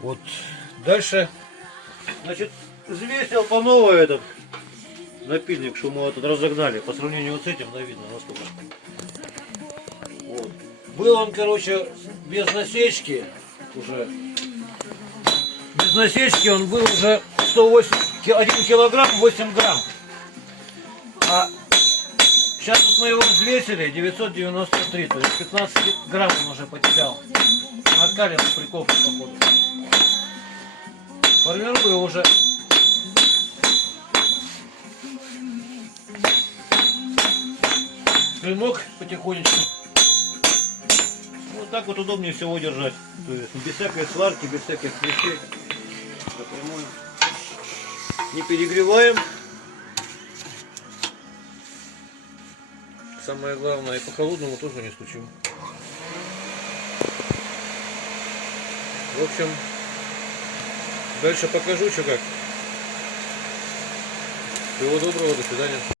Вот дальше, значит, взвесил по новой этот напильник, что мы этот разогнали. По сравнению вот с этим, да, видно насколько. Вот. Был он, короче, без насечки уже. Без насечки он был уже 1 килограмм 8 грамм. А сейчас вот мы его взвесили 993, то есть 15 грамм он уже потерял. Наткали на приковку, походу. Формирую уже клинок потихонечку. Вот так вот удобнее всего держать. То есть без всякой сварки, без всяких вещей. Не перегреваем. Самое главное, и по холодному тоже не стучим. В общем, дальше покажу, что как. Всего доброго, до свидания.